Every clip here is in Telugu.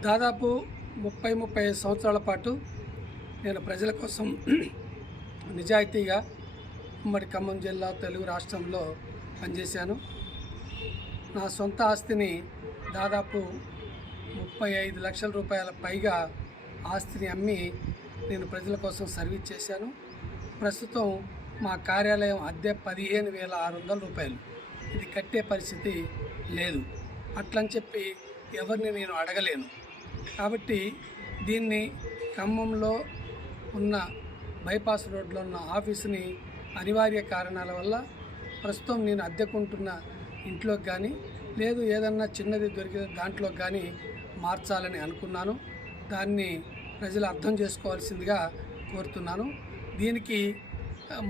దాదాపు ముప్పై ముప్పై సంవత్సరాల పాటు నేను ప్రజల కోసం నిజాయితీగా ఉమ్మడి ఖమ్మం జిల్లా తెలుగు రాష్ట్రంలో పనిచేశాను. నా సొంత ఆస్తిని దాదాపు ముప్పై ఐదు లక్షల రూపాయల పైగా ఆస్తిని అమ్మి నేను ప్రజల కోసం సర్వీస్ చేశాను. ప్రస్తుతం మా కార్యాలయం అద్దె పదిహేను వేల ఆరు వందల రూపాయలు. ఇది కట్టే పరిస్థితి లేదు. అట్లని చెప్పి ఎవరిని నేను అడగలేను. కాబట్టి దీన్ని ఖమ్మంలో ఉన్న బైపాస్ రోడ్లో ఉన్న ఆఫీసుని అనివార్య కారణాల వల్ల ప్రస్తుతం నేను అద్దెకుంటున్న ఇంట్లోకి కానీ లేదు ఏదన్నా చిన్నది దొరికితే దాంట్లోకి కానీ మార్చాలని అనుకున్నాను. దాన్ని ప్రజలు అర్థం చేసుకోవాల్సిందిగా కోరుతున్నాను. దీనికి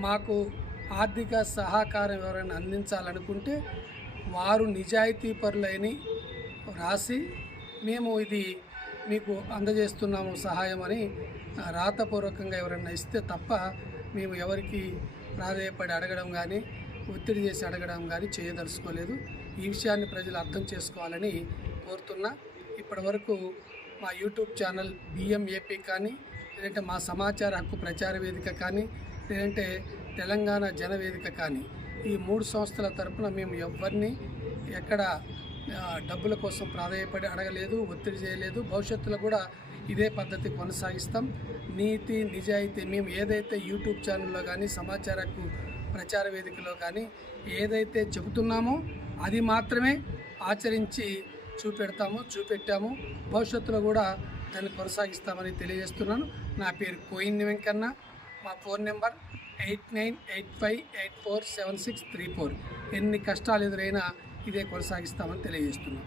మాకు ఆర్థిక సహకారం ఎవరైనా అందించాలనుకుంటే వారు నిజాయితీ పరులైన రాసి మేము ఇది మీకు అందజేస్తున్నాము సహాయం అని రాతపూర్వకంగా ఎవరైనా ఇస్తే తప్ప మేము ఎవరికి ప్రాధేయపడి అడగడం కానీ ఒత్తిడి చేసి అడగడం కానీ చేయదలుచుకోలేదు. ఈ విషయాన్ని ప్రజలు అర్థం చేసుకోవాలని కోరుతున్నా. ఇప్పటి వరకు మా యూట్యూబ్ ఛానల్ బిఎంఏపీ కానీ లేదంటే మా సమాచార హక్కు ప్రచార వేదిక కానీ లేదంటే తెలంగాణ జనవేదిక కానీ ఈ మూడు సంస్థల తరపున మేము ఎవరిని ఎక్కడ డబ్బుల కోసం ప్రాధాయపడి అడగలేదు ఒత్తిడి చేయలేదు. భవిష్యత్తులో కూడా ఇదే పద్ధతి కొనసాగిస్తాం. నీతి నిజాయితీ మేము ఏదైతే యూట్యూబ్ ఛానల్లో కానీ సమాచార ప్రచార వేదికలో కానీ ఏదైతే చెబుతున్నామో అది మాత్రమే ఆచరించి చూపెడతాము చూపెట్టాము. భవిష్యత్తులో కూడా దాన్ని కొనసాగిస్తామని తెలియజేస్తున్నాను. నా పేరు కోయిన్ వెంకన్న. మా phone number eight nine eight five eight four seven six three four. ఎన్ని కష్టాలు ఎదురైనా ఇదే కొనసాగిస్తామని తెలియజేస్తున్నాం.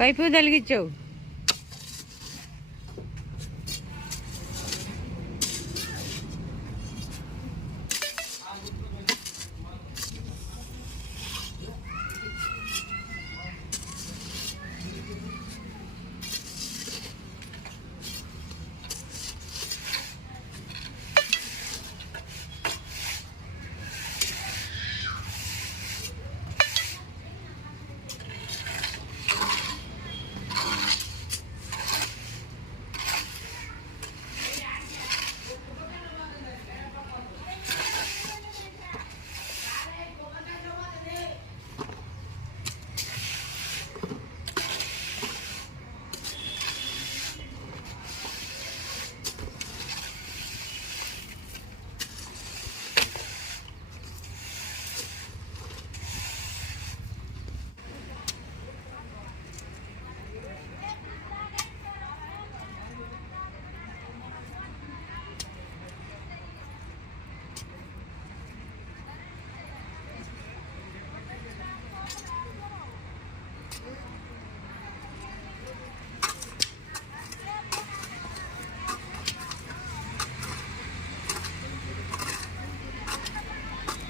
పైపు తలిగించావు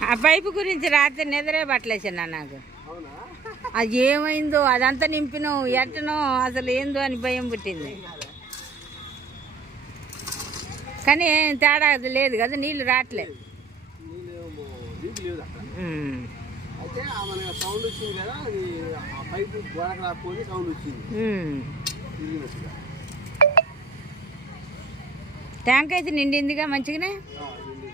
ఆ పైపు గురించి రాత్రి నిద్రే పట్టలేసన్నా నాకు. అది ఏమైందో అదంతా నింపినావు ఎట్టనో అసలు ఏందో అని భయం పుట్టింది. కానీ ఏం తేడా అది లేదు కదా నీళ్ళు రావట్లేదు. నీళ్ళేమో లీక్ లేదు అక్కడ ఉమ్. అయితే ఆ మన సౌండ్ వచ్చింది కదా అది ఆ పైపు గోడకు రాకపోతే సౌండ్ వచ్చింది ఉమ్. తిరిగినట్టుగా ట్యాంక్ అయితే నిండిందిగా మంచిగానే ఆ, నిండింది.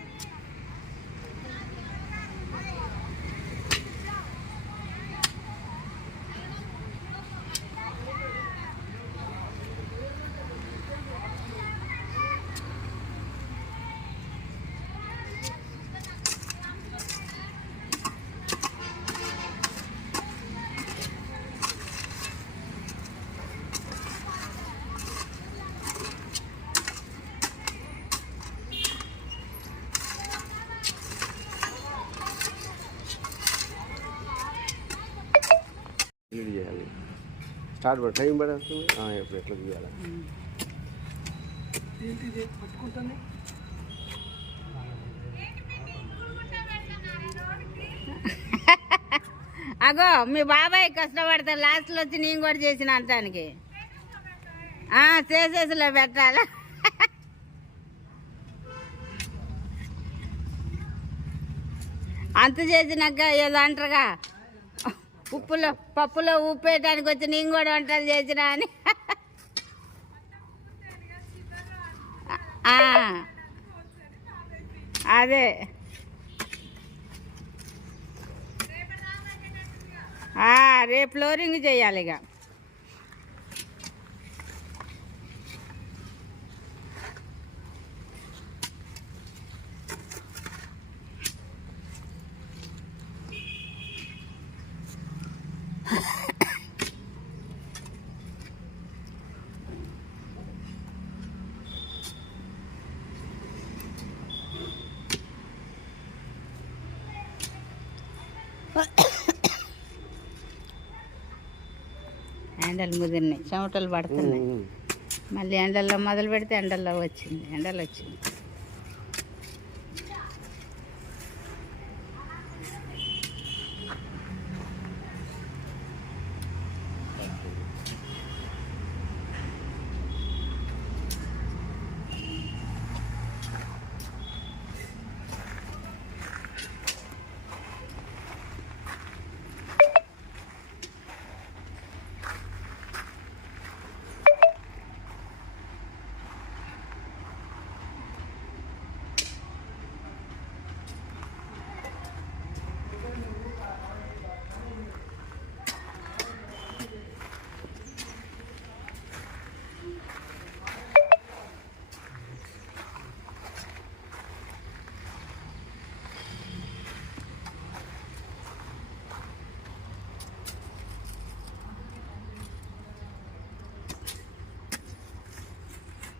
ఇది చేయాలి స్టార్ట్ పడ టైం పడుతుంది ఎప్పుడు ఎట్లా తీయాలి? అగో మీ బాబాయ్ కష్టపడతా లాస్ట్లో వచ్చి నేను కూడా చేసిన అంటానికి. ఆ, చేసేసిలో పెట్టాలా? అంత చేసినాక ఏదో అంటారుగా. ఉప్పులో పప్పులో ఉప్పు వచ్చి నేను కూడా వంటలు చేసిన అని. అదే. రేపు ఫ్లోరింగ్ చేయాలి ఇక ఎండలు ముదిరినాయి. చెమటలు పడుతున్నాయి. మళ్ళీ ఎండల్లో మొదలు పెడితే ఎండల్లో వచ్చింది ఎండలు వచ్చింది.